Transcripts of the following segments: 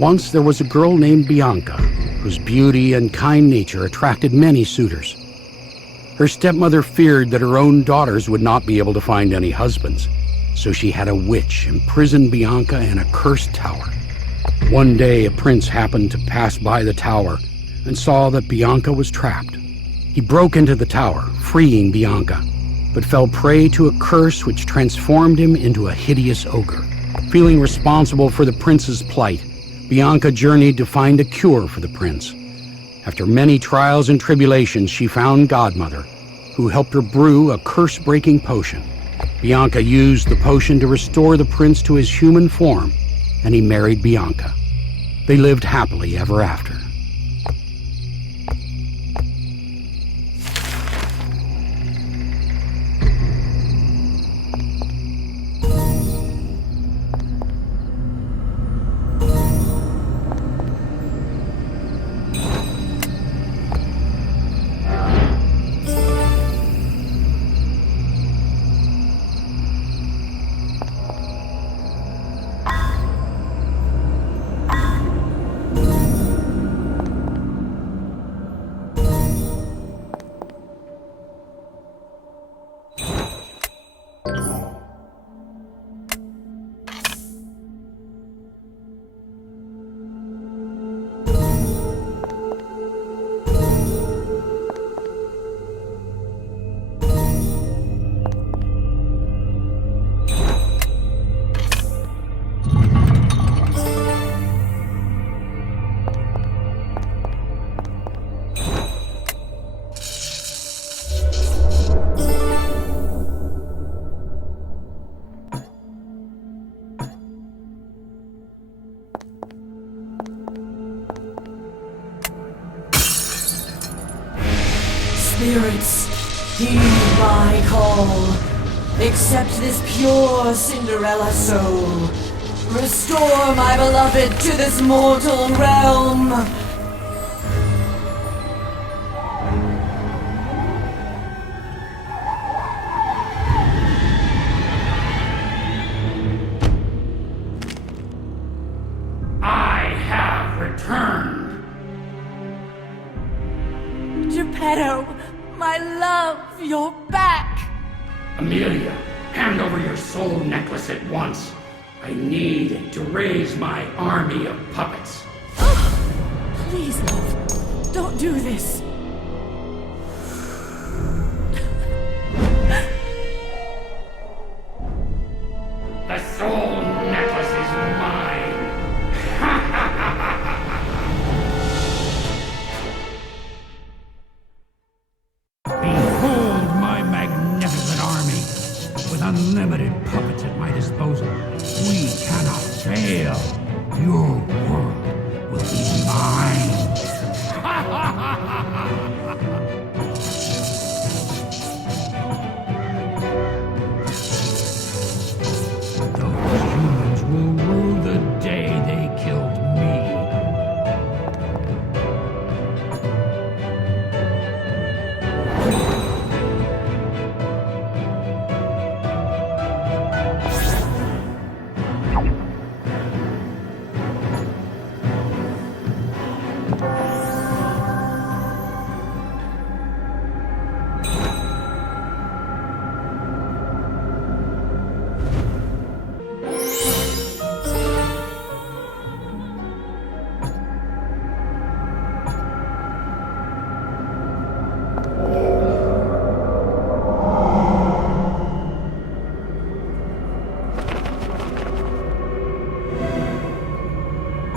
Once there was a girl named Bianca, whose beauty and kind nature attracted many suitors. Her stepmother feared that her own daughters would not be able to find any husbands, so she had a witch imprison Bianca in a cursed tower. One day a prince happened to pass by the tower and saw that Bianca was trapped. He broke into the tower, freeing Bianca, but fell prey to a curse which transformed him into a hideous ogre. Feeling responsible for the prince's plight, Bianca journeyed to find a cure for the prince. After many trials and tribulations, she found Godmother, who helped her brew a curse-breaking potion. Bianca used the potion to restore the prince to his human form, and he married Bianca. They lived happily ever after. Spirits, heed my call. Accept this pure Cinderella soul. Restore my beloved to this mortal realm. I have returned. Geppetto, my love, you're back! Amelia, hand over your soul necklace at once. I need it to raise my army of puppets. Please, love, don't do this. The soul necklace is mine. Behold my magnificent army. With unlimited puppets at my disposal, we cannot fail. Your world will be mine. Those humans will rue the day they killed me.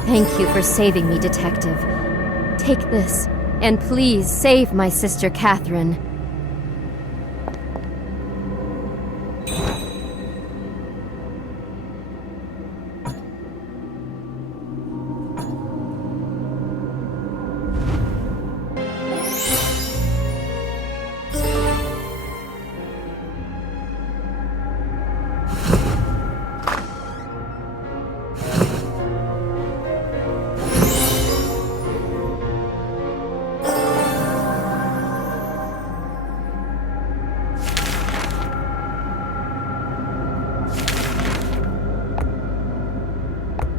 Thank you for saving me, Detective. Take this, and please save my sister Catherine.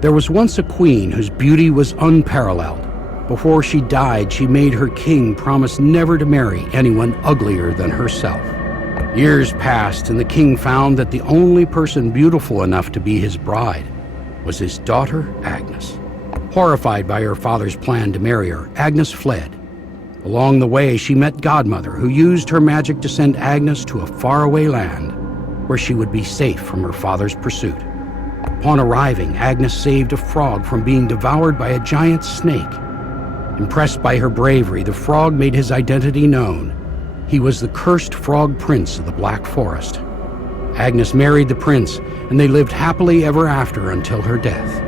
There was once a queen whose beauty was unparalleled. Before she died, she made her king promise never to marry anyone uglier than herself. Years passed, and the king found that the only person beautiful enough to be his bride was his daughter, Agnes. Horrified by her father's plan to marry her, Agnes fled. Along the way, she met Godmother, who used her magic to send Agnes to a faraway land where she would be safe from her father's pursuit. Upon arriving, Agnes saved a frog from being devoured by a giant snake. Impressed by her bravery, the frog made his identity known. He was the cursed frog prince of the Black Forest. Agnes married the prince, and they lived happily ever after until her death.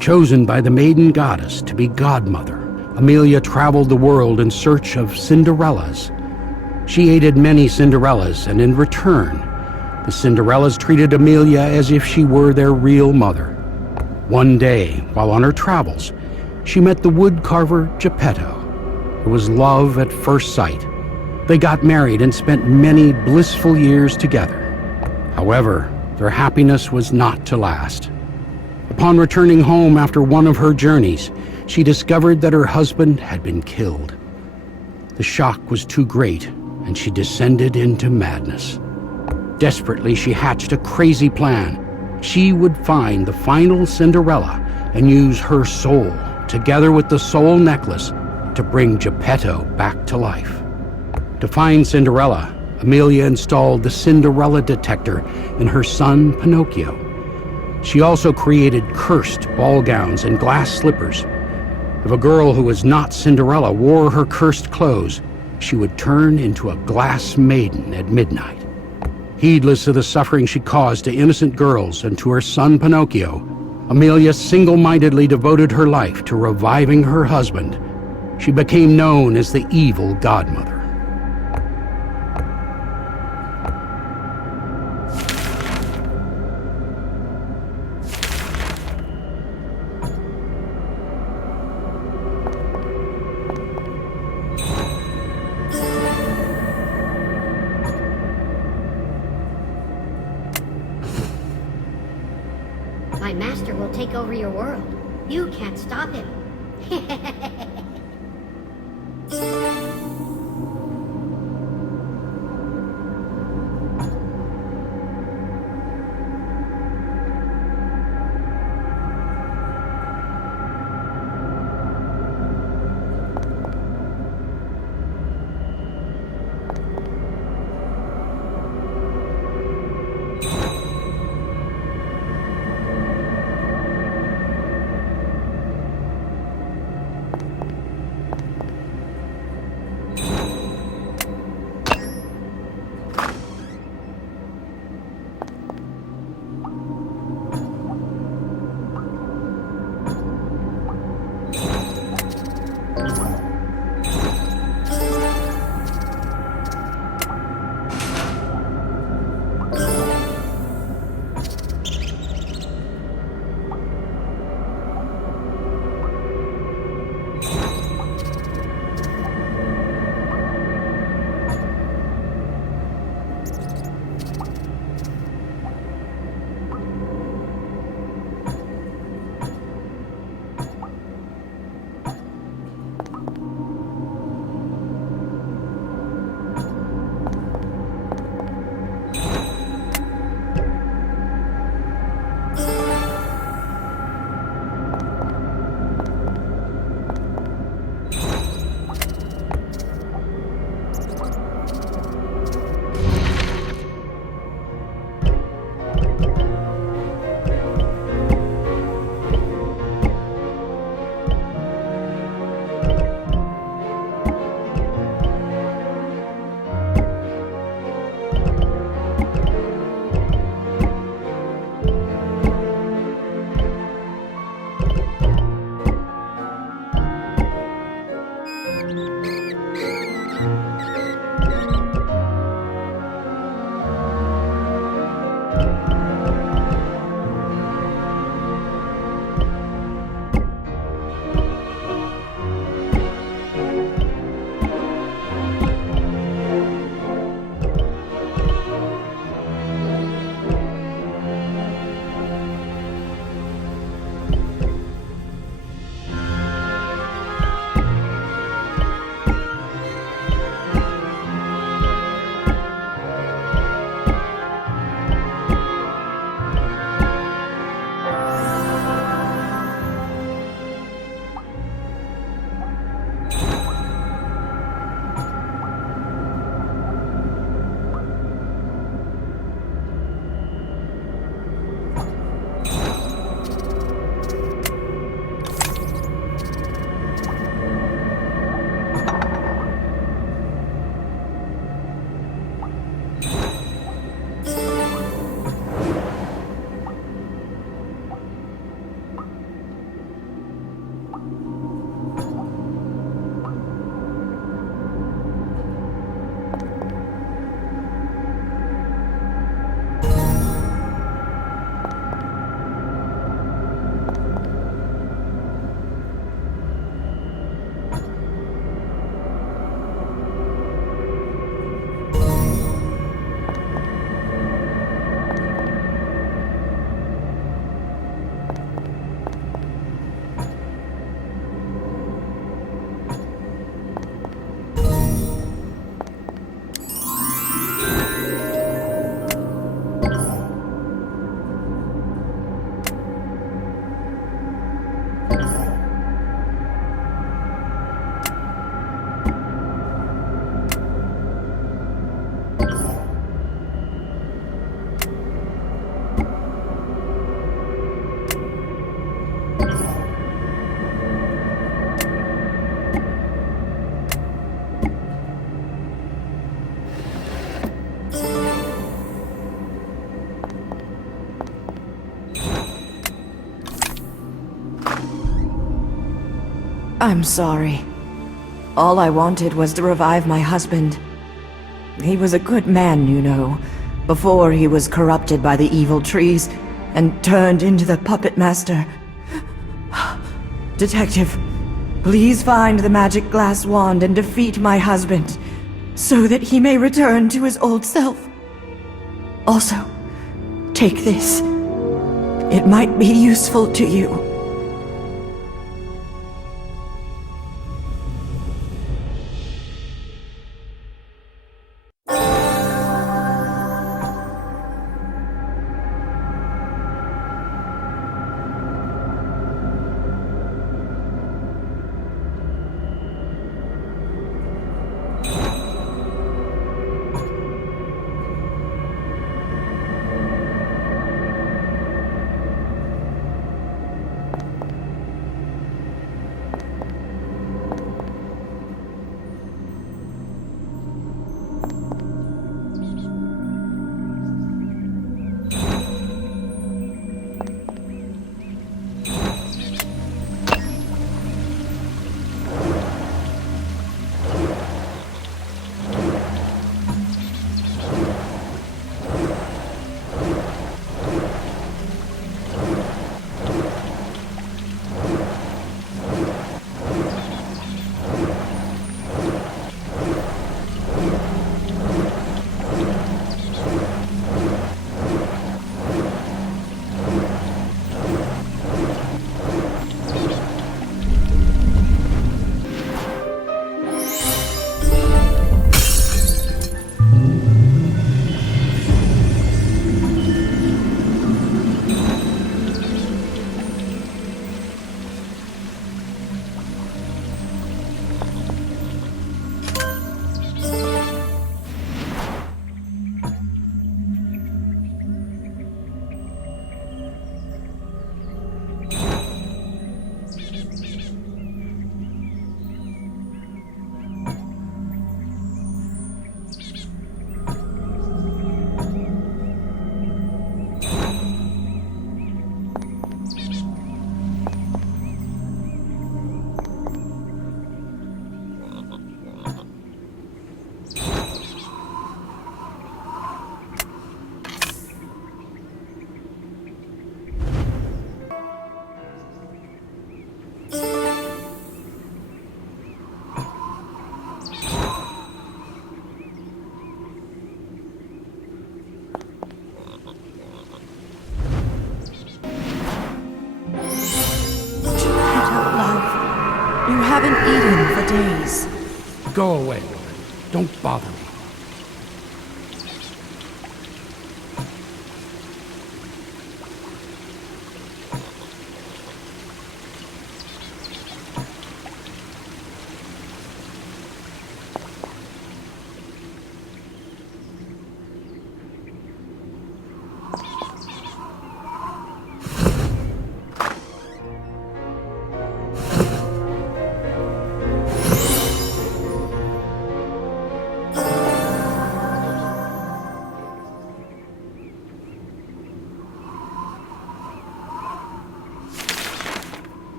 Chosen by the maiden goddess to be godmother, Amelia traveled the world in search of Cinderellas. She aided many Cinderellas, and in return, the Cinderellas treated Amelia as if she were their real mother. One day, while on her travels, she met the woodcarver Geppetto. It was love at first sight. They got married and spent many blissful years together. However, their happiness was not to last. Upon returning home after one of her journeys, she discovered that her husband had been killed. The shock was too great, and she descended into madness. Desperately, she hatched a crazy plan. She would find the final Cinderella and use her soul, together with the soul necklace, to bring Geppetto back to life. To find Cinderella, Amelia installed the Cinderella detector in her son Pinocchio. She also created cursed ball gowns and glass slippers. If a girl who was not Cinderella wore her cursed clothes, she would turn into a glass maiden at midnight. Heedless of the suffering she caused to innocent girls and to her son Pinocchio, Amelia single-mindedly devoted her life to reviving her husband. She became known as the evil godmother. My master will take over your world. You can't stop him. I'm sorry. All I wanted was to revive my husband. He was a good man, you know, before he was corrupted by the evil trees and turned into the Puppetmaster. Detective, please find the magic glass wand and defeat my husband, so that he may return to his old self. Also, take this. It might be useful to you. You haven't eaten for days. Go away, woman. Don't bother me.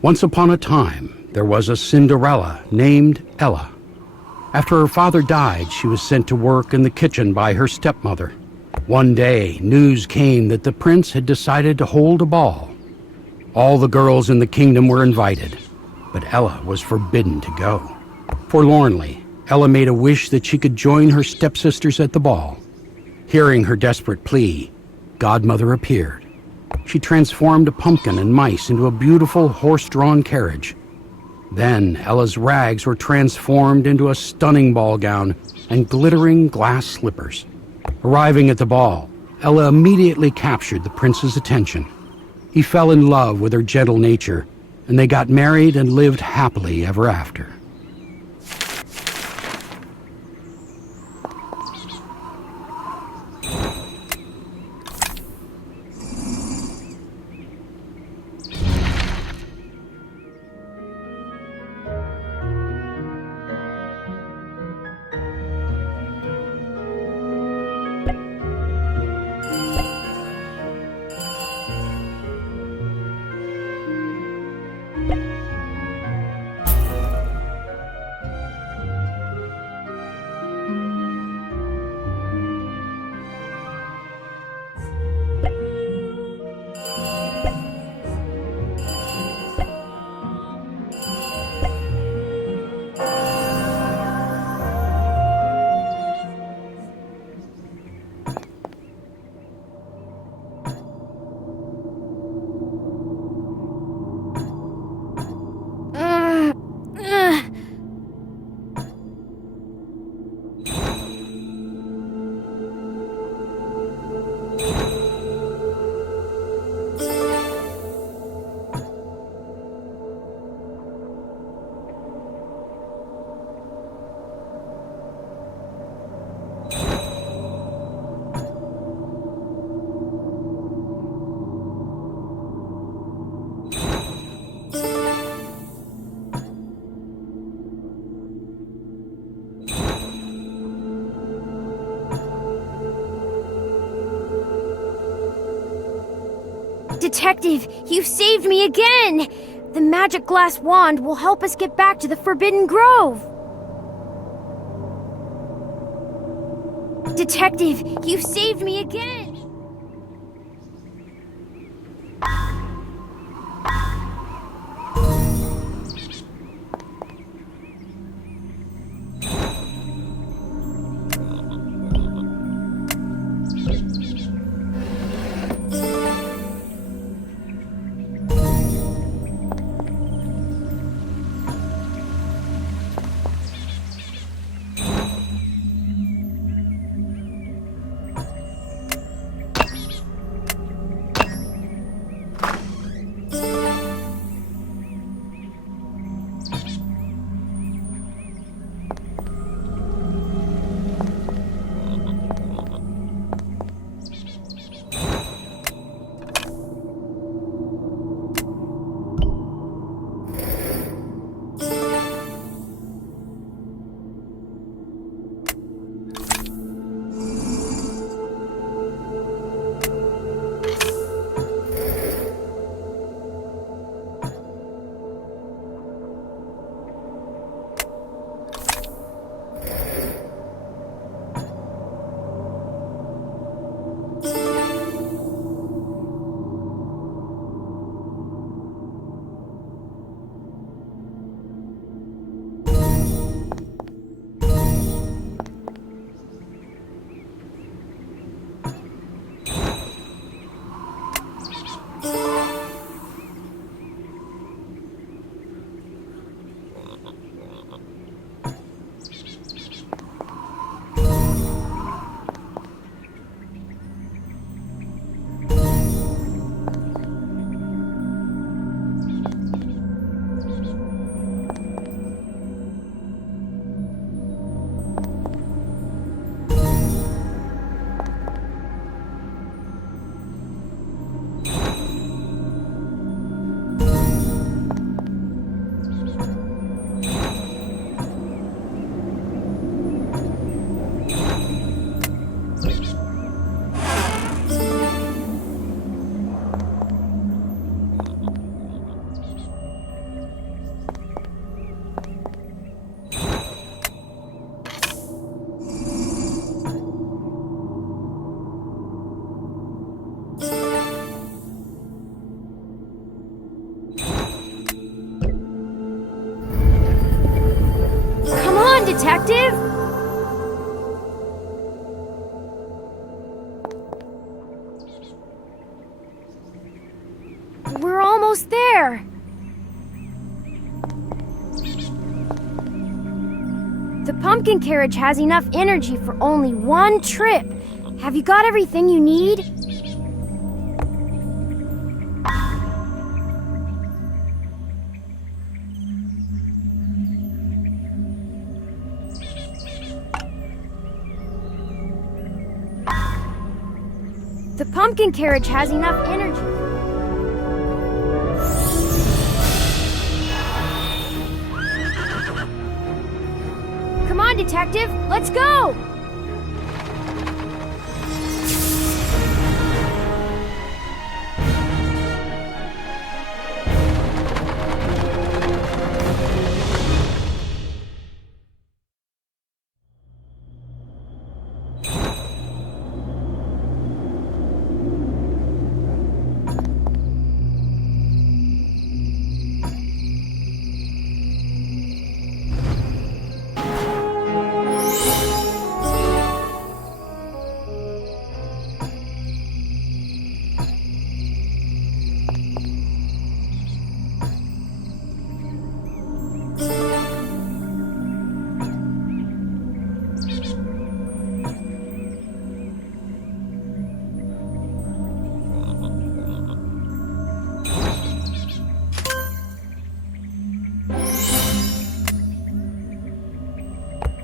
Once upon a time, there was a Cinderella named Ella. After her father died, she was sent to work in the kitchen by her stepmother. One day, news came that the prince had decided to hold a ball. All the girls in the kingdom were invited, but Ella was forbidden to go. Forlornly, Ella made a wish that she could join her stepsisters at the ball. Hearing her desperate plea, Godmother appeared. She transformed a pumpkin and mice into a beautiful horse-drawn carriage. Then Ella's rags were transformed into a stunning ball gown and glittering glass slippers. Arriving at the ball, Ella immediately captured the prince's attention. He fell in love with her gentle nature, and they got married and lived happily ever after. Detective, you saved me again! The magic glass wand will help us get back to the Forbidden Grove! Detective, you saved me again! Detective? We're almost there. The pumpkin carriage has enough energy for only one trip. Have you got everything you need? The pumpkin carriage has enough energy. Come on, Detective, let's go!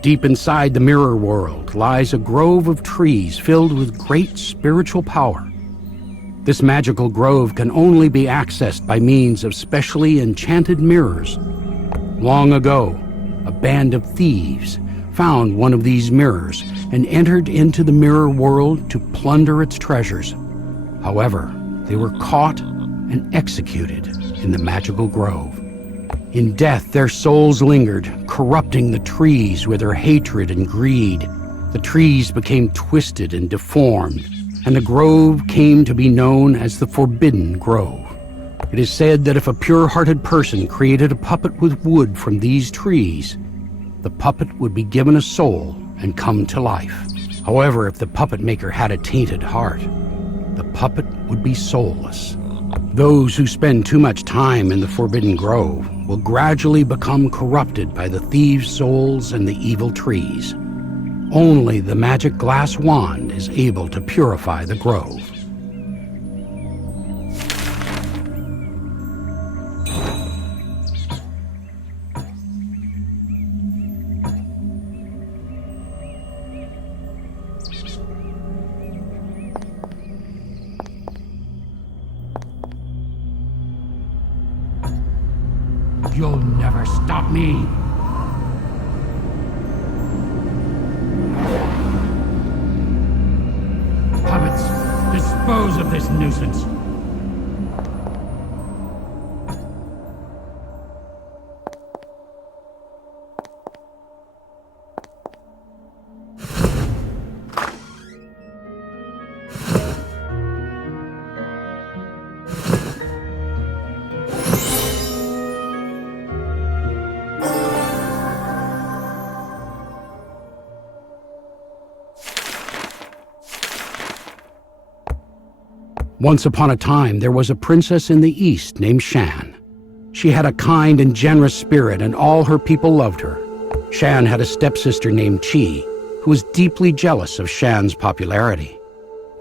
Deep inside the mirror world lies a grove of trees filled with great spiritual power. This magical grove can only be accessed by means of specially enchanted mirrors. Long ago, a band of thieves found one of these mirrors and entered into the mirror world to plunder its treasures. However, they were caught and executed in the magical grove. In death, their souls lingered, corrupting the trees with their hatred and greed. The trees became twisted and deformed, and the grove came to be known as the Forbidden Grove. It is said that if a pure-hearted person created a puppet with wood from these trees, the puppet would be given a soul and come to life. However, if the puppet maker had a tainted heart, the puppet would be soulless. Those who spend too much time in the Forbidden Grove will gradually become corrupted by the thieves' souls and the evil trees. Only the magic glass wand is able to purify the grove. You'll never stop me! Puppets, dispose of this nuisance! Once upon a time, there was a princess in the East named Shan. She had a kind and generous spirit, and all her people loved her. Shan had a stepsister named Chi, who was deeply jealous of Shan's popularity.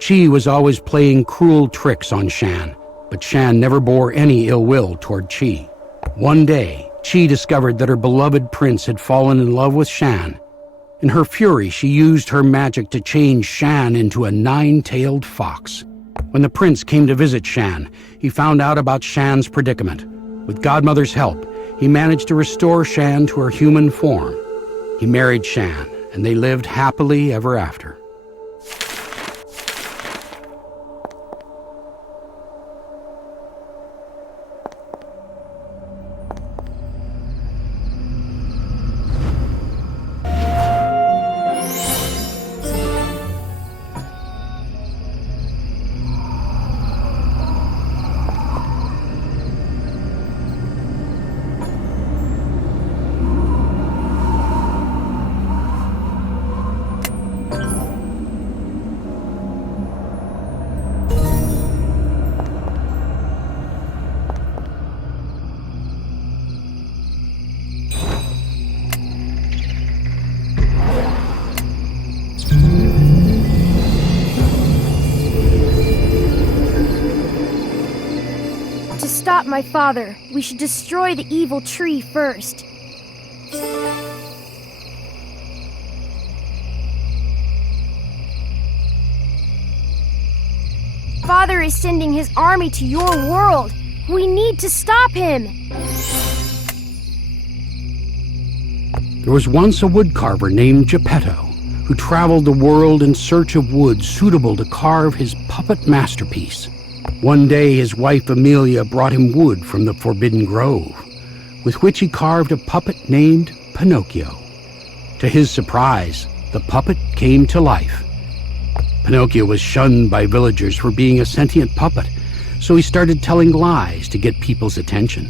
Chi was always playing cruel tricks on Shan, but Shan never bore any ill will toward Chi. One day, Chi discovered that her beloved prince had fallen in love with Shan. In her fury, she used her magic to change Shan into a nine-tailed fox. When the prince came to visit Shan, he found out about Shan's predicament. With Godmother's help, he managed to restore Shan to her human form. He married Shan, and they lived happily ever after. To stop my father, we should destroy the evil tree first. Father is sending his army to your world. We need to stop him. There was once a woodcarver named Geppetto, who traveled the world in search of wood suitable to carve his puppet masterpiece. One day his wife Amelia brought him wood from the Forbidden Grove, with which he carved a puppet named Pinocchio. To his surprise, the puppet came to life. Pinocchio was shunned by villagers for being a sentient puppet, so he started telling lies to get people's attention.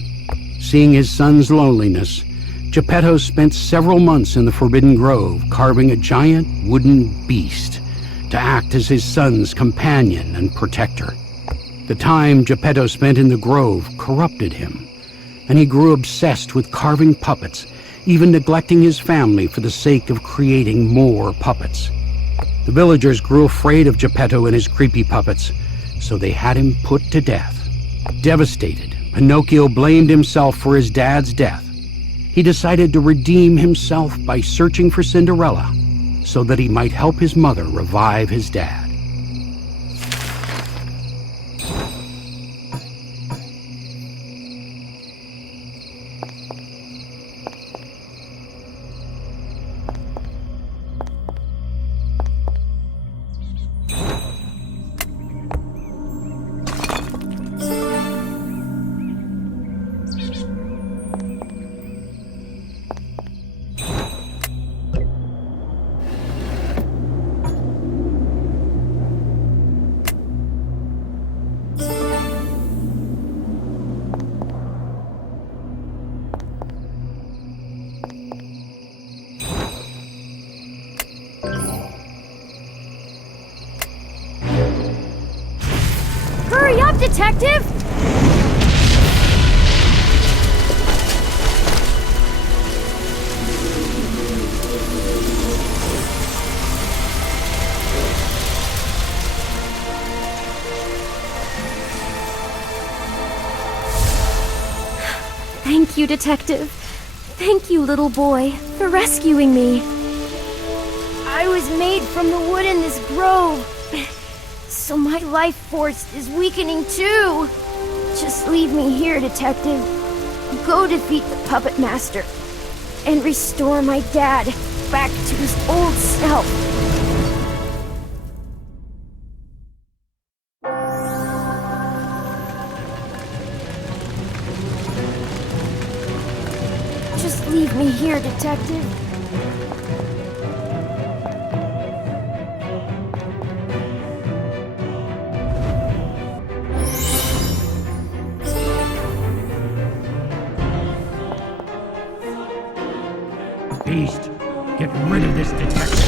Seeing his son's loneliness, Geppetto spent several months in the Forbidden Grove carving a giant wooden beast to act as his son's companion and protector. The time Geppetto spent in the grove corrupted him, and he grew obsessed with carving puppets, even neglecting his family for the sake of creating more puppets. The villagers grew afraid of Geppetto and his creepy puppets, so they had him put to death. Devastated, Pinocchio blamed himself for his dad's death. He decided to redeem himself by searching for Cinderella, so that he might help his mother revive his dad. Detective? Thank you, Detective. Thank you, little boy, for rescuing me. I was made from the wood in this grove, so my life force is weakening too. Just leave me here, Detective. Go defeat the Puppetmaster and restore my dad back to his old self. Just leave me here, Detective. Beast, get rid of this detective.